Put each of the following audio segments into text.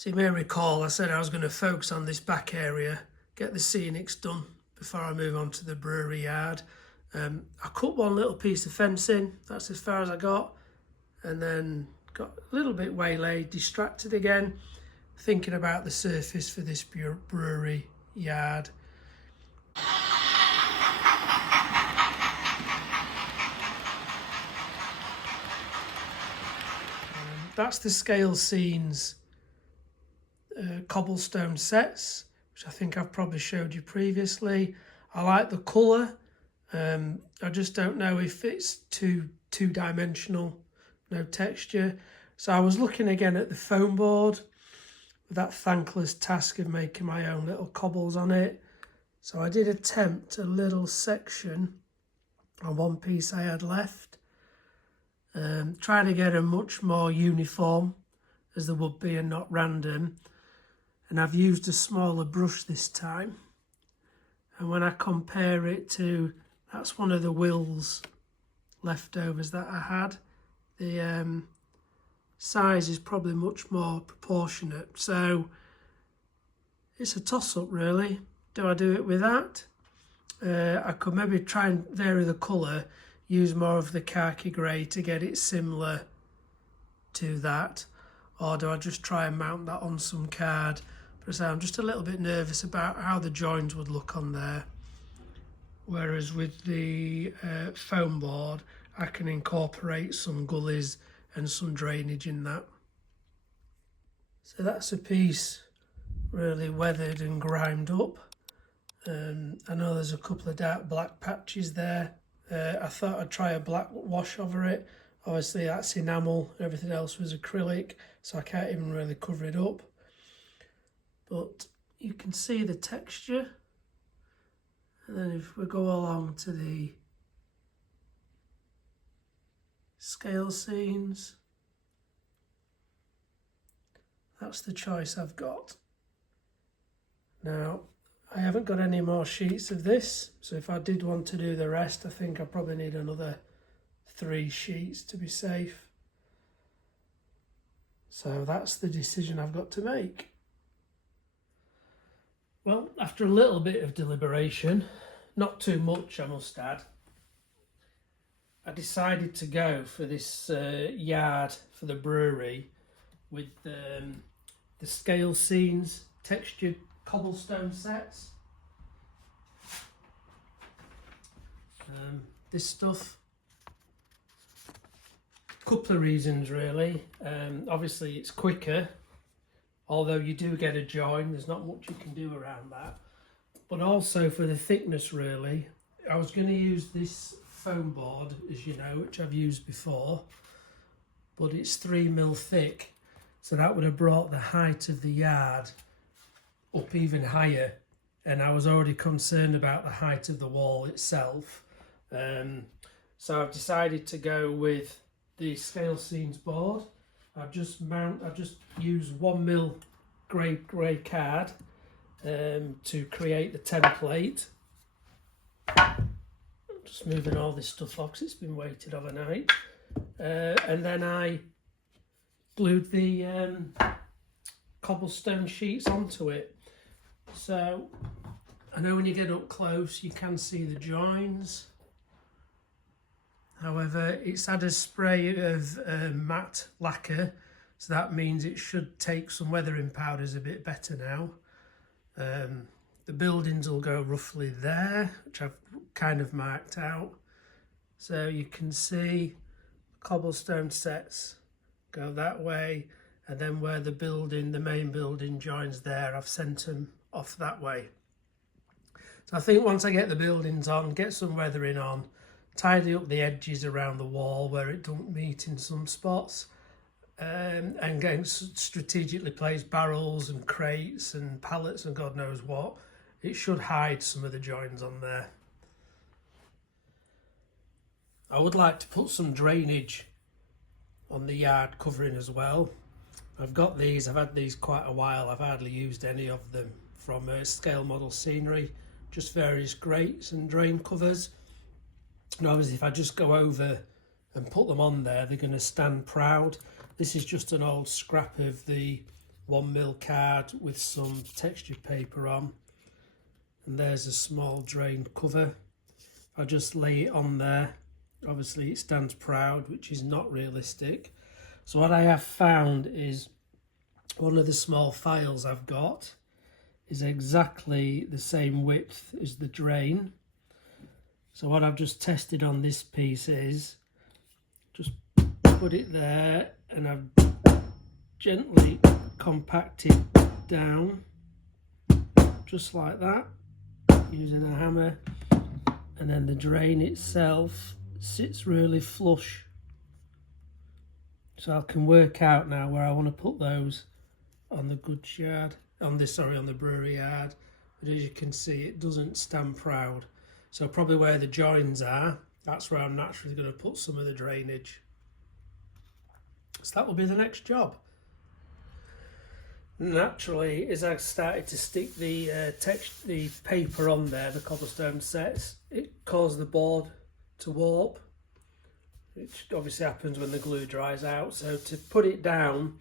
So you may recall I said I was going to focus on this back area, get the Scenics done before I move on to the brewery yard. I cut one little piece of fencing, that's as far as I got, and then got a little bit waylaid, distracted again, thinking about the surface for this brewery yard. That's the Scale Scenes cobblestone sets, which I think I've probably showed you previously. I like the colour. I just don't know if it's two-dimensional, no texture. So I was looking again at the foam board with that thankless task of making my own little cobbles on it. So I did attempt a little section on one piece I had left, trying to get a much more uniform as there would be and not random. And I've used a smaller brush this time. And when I compare it to, that's one of the Will's leftovers that I had, the size is probably much more proportionate. So it's a toss-up really. Do I do it with that? I could maybe try and vary the colour, use more of the khaki grey to get it similar to that. Or do I just try and mount that on some card? But I'm just a little bit nervous about how the joins would look on there. Whereas with the foam board, I can incorporate some gullies and some drainage in that. So that's a piece really weathered and grimed up. I know there's a couple of dark black patches there. I thought I'd try a black wash over it. Obviously that's enamel, everything else was acrylic, so I can't even really cover it up. But you can see the texture. And then if we go along to the scale scenes, that's the choice I've got. Now, I haven't got any more sheets of this, so if I did want to do the rest, I think I probably need another 3 sheets to be safe. So that's the decision I've got to make. Well, after a little bit of deliberation, not too much I must add, I decided to go for this yard for the brewery with the Scale Scenes textured cobblestone sets. This stuff, a couple of reasons really. Obviously it's quicker, although you do get a join, there's not much you can do around that. But also for the thickness really, I was going to use this foam board, as you know, which I've used before, but it's 3mm thick, so that would have brought the height of the yard up even higher, and I was already concerned about the height of the wall itself. So I've decided to go with the Scale Scenes board. I've just used 1mm grey card to create the template. Just moving all this stuff off because it's been weighted overnight. And then I glued the cobblestone sheets onto it. So I know when you get up close you can see the joins. However, it's had a spray of matte lacquer, so that means it should take some weathering powders a bit better now. The buildings will go roughly there, which I've kind of marked out. So you can see cobblestone sets go that way, and then where the main building joins there, I've sent them off that way. So I think once I get the buildings on, get some weathering on, tidy up the edges around the wall where it don't meet in some spots, and again strategically placed barrels and crates and pallets and God knows what, it should hide some of the joins on there. I would like to put some drainage on the yard covering as well. I've got these, I've had these quite a while, I've hardly used any of them, from Scale Model Scenery, just various grates and drain covers. And obviously if I just go over and put them on there, they're going to stand proud. This is just an old scrap of the 1mm card with some textured paper on, and there's a small drain cover. I just lay it on there. Obviously it stands proud, which is not realistic. So what I have found is one of the small files I've got is exactly the same width as the drain. So what I've just tested on this piece is just put it there, and I've gently compacted down just like that using a hammer, and then the drain itself sits really flush, so I can work out now where I want to put those on the goods yard, on the brewery yard. But as you can see, it doesn't stand proud, so probably where the joins are, that's where I'm naturally going to put some of the drainage. So that will be the next job. Naturally, as I started to stick the paper on there, the cobblestone sets, it caused the board to warp, which obviously happens when the glue dries out. So to put it down,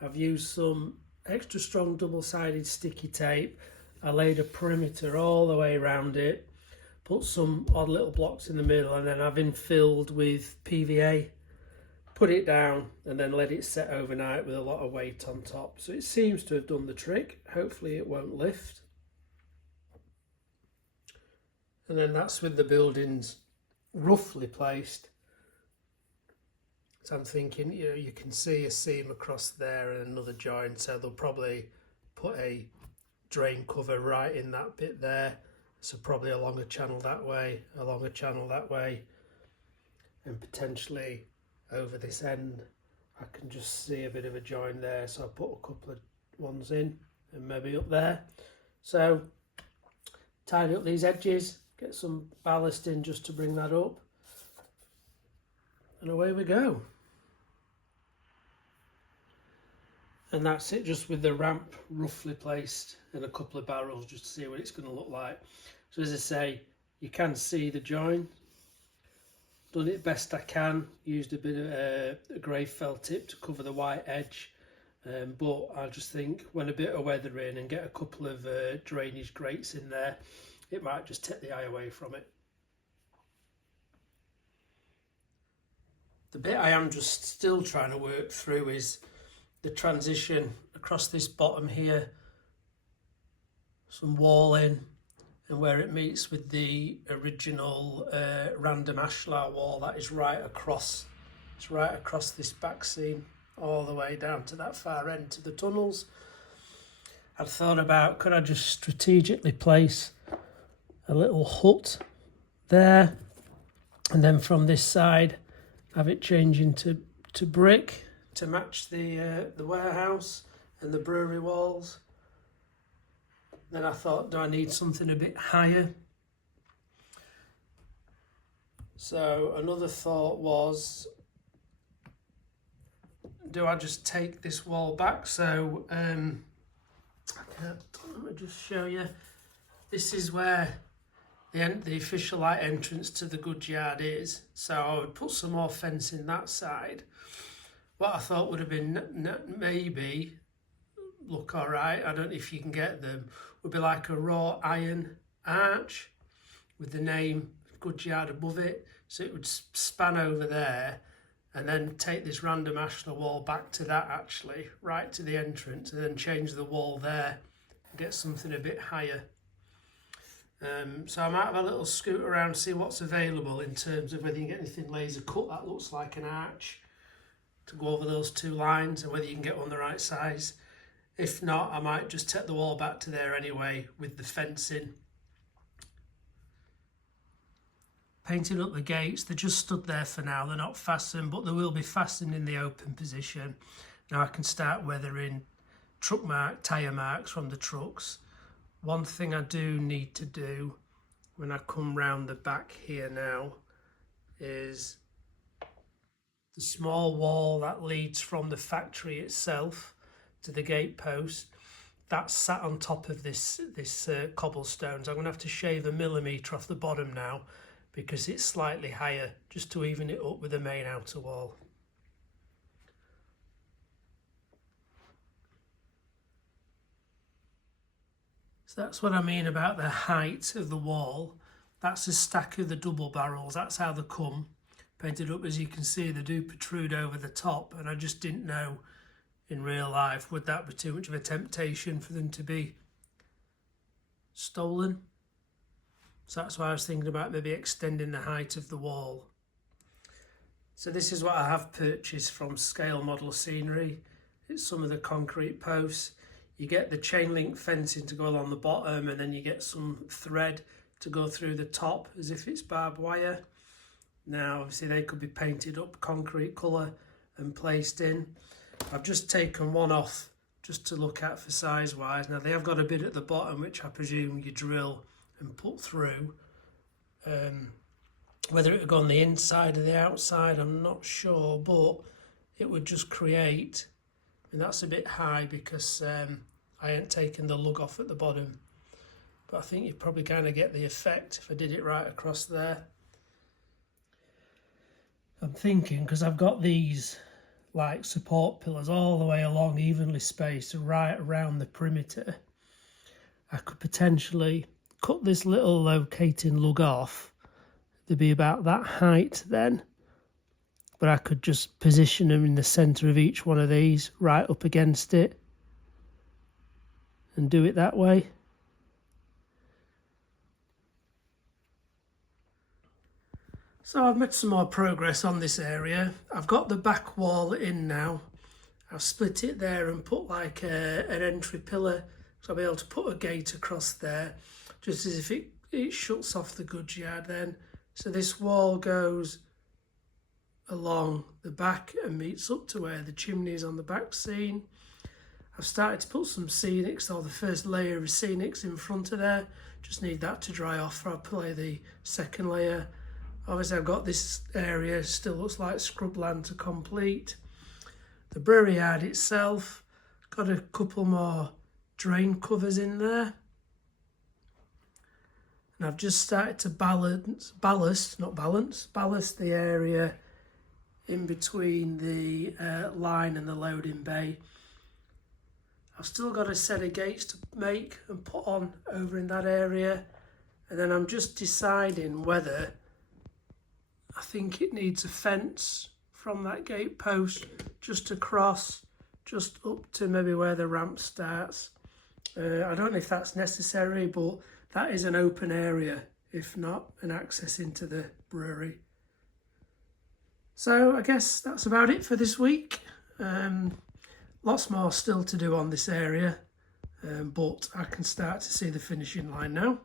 I've used some extra strong double-sided sticky tape. I laid a perimeter all the way around it, put some odd little blocks in the middle, and then I've infilled with PVA. Put it down and then let it set overnight with a lot of weight on top. So it seems to have done the trick. Hopefully it won't lift. And then that's with the buildings roughly placed. So I'm thinking, you know, you can see a seam across there and another joint, so they'll probably put a drain cover right in that bit there. So probably along a channel that way, along a channel that way, and potentially over this end I can just see a bit of a join there, so I put a couple of ones in, and maybe up there. So tidy up these edges, get some ballast in just to bring that up, and away we go. And that's it, just with the ramp roughly placed and a couple of barrels just to see what it's going to look like. So as I say, you can see the join. Done it best I can, used a bit of a grey felt tip to cover the white edge, but I just think when a bit of weather in and get a couple of drainage grates in there, it might just take the eye away from it. The bit I am just still trying to work through is the transition across this bottom here, some walling, and where it meets with the original random ashlar wall that is right across. It's right across this back seam all the way down to that far end to the tunnels. I'd thought about, could I just strategically place a little hut there, and then from this side have it change into brick to match the warehouse and the brewery walls. Then I thought, do I need something a bit higher? So another thought was, do I just take this wall back? So let me just show you. This is where the official light entrance to the goods yard is. So I would put some more fence in that side. What I thought would have been maybe look all right, I don't know if you can get them, would be like a raw iron arch with the name goods yard above it, so it would span over there, and then take this random ashlar wall back to that, actually right to the entrance, and then change the wall there and get something a bit higher. So I might have a little scoot around, see what's available in terms of whether you can get anything laser cut that looks like an arch to go over those two lines, and whether you can get one the right size. If not, I might just take the wall back to there anyway with the fencing. Painting up the gates, they're just stood there for now, they're not fastened, but they will be fastened in the open position. Now I can start weathering tyre marks from the trucks. One thing I do need to do when I come round the back here now is the small wall that leads from the factory itself to the gate post, that's sat on top of this cobblestone. So I'm going to have to shave a millimetre off the bottom now because it's slightly higher, just to even it up with the main outer wall. So that's what I mean about the height of the wall. That's a stack of the double barrels, that's how they come. Painted up, as you can see, they do protrude over the top, and I just didn't know in real life, would that be too much of a temptation for them to be stolen? So that's why I was thinking about maybe extending the height of the wall. So this is what I have purchased from Scale Model Scenery. It's some of the concrete posts. You get the chain link fencing to go along the bottom, and then you get some thread to go through the top as if it's barbed wire. Now obviously they could be painted up concrete colour and placed in. I've just taken one off just to look at for size wise. Now they have got a bit at the bottom which I presume you drill and put through. Whether it would go on the inside or the outside I'm not sure, but it would just create, and that's a bit high because I ain't taken the lug off at the bottom, but I think you probably kind of get the effect if I did it right across there. I'm thinking, because I've got these like support pillars all the way along, evenly spaced right around the perimeter, I could potentially cut this little locating lug off. They'd be about that height then, but I could just position them in the centre of each one of these, right up against it, and do it that way. So I've made some more progress on this area. I've got the back wall in now. I've split it there and put like an entry pillar, so I'll be able to put a gate across there, just as if it shuts off the goods yard then. So this wall goes along the back and meets up to where the chimney is on the back scene. I've started to put some Scenics, or the first layer of Scenics, in front of there. Just need that to dry off before I apply the second layer. Obviously I've got this area, still looks like scrubland to complete. The brewery yard itself, got a couple more drain covers in there. And I've just started to ballast the area in between the line and the loading bay. I've still got a set of gates to make and put on over in that area. And then I'm just deciding whether I think it needs a fence from that gate post just across, just up to maybe where the ramp starts. I don't know if that's necessary, but that is an open area, if not an access into the brewery. So I guess that's about it for this week. Lots more still to do on this area, but I can start to see the finishing line now.